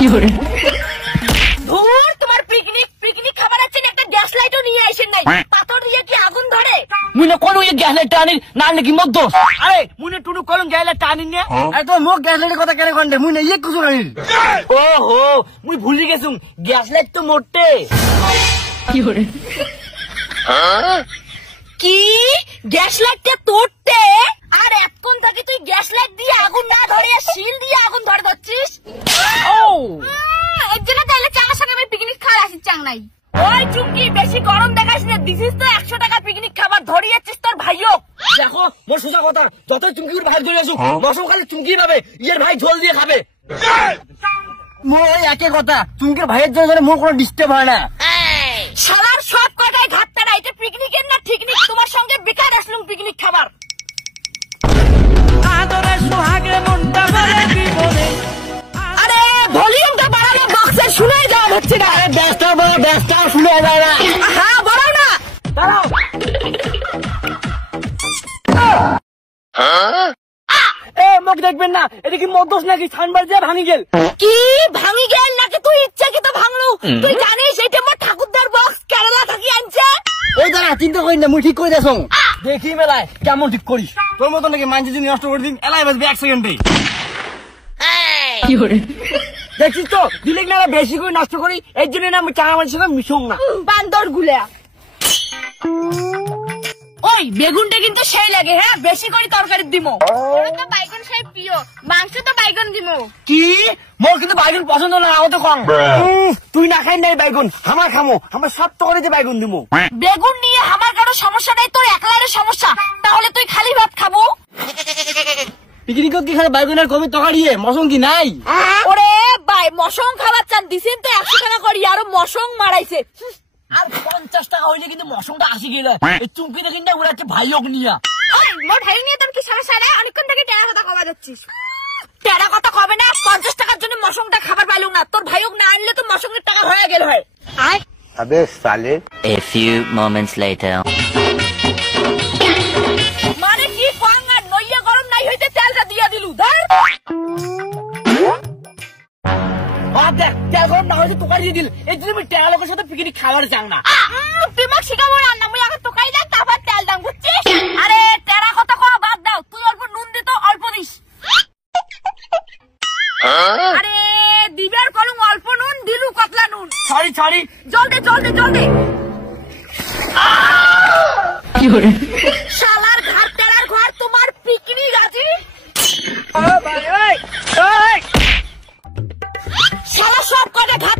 ধুর, তোমার picnic picnic খাবার আছে একটা গ্যাস লাইটও নিয়ে আসেন নাই, পাথর দিয়ে কি আগুন ধরে? মুনে কোন ওই গ্যাস লাইট টানি না নাকি মদ্দ? আরে মুনে টুনু কলম গ্যাস লাইট টানি না। আরে তো মুখ গ্যাস লাইটের কথা কেন কন্ডে মুনে ইয়ে কিছু নাই। ওহো মুই ভুলি গেছুম গ্যাস লাইট তো মোটে। কি গ্যাস লাইটটা তোড়তে? আর এতক্ষণ থেকে তুই গ্যাস লাইট দিয়ে আগুন না ধরে শিল দিয়ে আগুন ধরে ধরছিস। এর জন্য তাহলে চাঙার সঙ্গে আমি পিকনিক খাওয়ার আসি চাং নাই। ওই চুমকি বেশি গরম দেখাস না, দিছিস তো 100 টাকা পিকনিক খাবার ধরিয়েছিস তোর ভাইও। দেখো মোর সোজা কথা, যত চুমকির ভাই ধরে আসুক মশম খালি চুমকি পাবে, ইয়ের ভাই ঝোল দিয়ে খাবে। মোর ওই একই কথা, চুমকির ভাইয়ের জন্য মোর কোনো ডিস্টার্ব হয় না। শালার সব কটাই ঘাটতারা, এটা পিকনিকের না ঠিক নেই। তোমার সঙ্গে বেকার আসলুম পিকনিক খাবার। আরে ভলিউমটা বাড়ানো, বক্সের শুনে যাওয়া হচ্ছে না। আরে ব্যস্ত বড় ব্যস্ত শুনে যায় না। হ্যাঁ বলাও না, দাঁড়াও। মুখ দেখবেন না, এটা কি মদ্দোস নাকি ছানবার যে ভাঙি গেল? কি ভাঙি গেল নাকি তুই ইচ্ছাকৃত ভাঙলু? তুই জানিস এটা আমার ঠাকুরদার বক্স কেরালা থাকি আনছে। ওই দাঁড়া, চিন্তা করি না, মুই ঠিক করে দেছো। দেখি মেলায় কেমন ঠিক করিস। তোর মতো নাকি মানছি দিন নষ্ট করে দিন, এলাই বাজবে 1 সেকেন্ডে। দেখছিস তো দিলেক না বেশি করে নষ্ট করি, এর জন্য না আমি চাঙা মানুষের সঙ্গে মিশং না। বান্দর গুলা। ওই বেগুনটা কিন্তু সেই লাগে, হ্যাঁ বেশি করে তরকারি দিমো। ওরা তো বাইগন সেই প্রিয়, মাংস তো বাইগন দিমো। কি মোর কিন্তু বাইগন পছন্দ না, আমার তো কম। তুই না খাই নাই বাইগন, আমার খামো, আমার সব তো করে যে বাইগন দিমো। বেগুন নিয়ে আমার কারো সমস্যা নাই, তোর একলারে সমস্যা। তাহলে তুই খালি ভাত খাবো। পিকনিকত কি খালি বাইগনের কবি তরকারি মশং কি নাই? ওরে ভাই মশং খাবার চান দিছেন তো 100 টাকা করি, আরো মশং মারাইছে। আর 50 টাকা হইলে কিন্তু মশংটা 80 গেল। এই চুমকি দেখি না ওরা একটা ভাইওক নিয়া। মোর ভাই নিয়ে তোর কি সমস্যা রে? অনেকক্ষণ থেকে টেরা কথা কবা যাচ্ছিস। টেরা কথা কবে না, 50 টাকার জন্য মশংটা খাবার পাইলুম না। তোর ভাইওক না আনলে তো মশংের টাকা হয়ে গেল হয়। আয় अबे साले। A few moments later. মানে কি কোয়াং আর নইয়া গরম নাই হইতে তেলটা দিয়া দিলু ধর। দেখ তেল গরম না হয়েছে তোকারি দিয়ে দিল, এই জন্য আমি টেরা লোকের সাথে পিকনিক খাবার চাং না। তুই মাক শিখাবো রান্না, মুই আগে তোকাই দেখ তারপর তেল দাম বুঝছিস? আরে টেরা কথা কওয়া বাদ দাও, তুই অল্প নুন দে তো, অল্প দিস। আরে দিবার করুম অল্প নুন, দিলু কতলা নুন। সরি সরি, জল দে জল দে জল দে। শালার ঘর টেরার ঘর তোমার পিকনিক আছে। শালা সব কটা ঘাট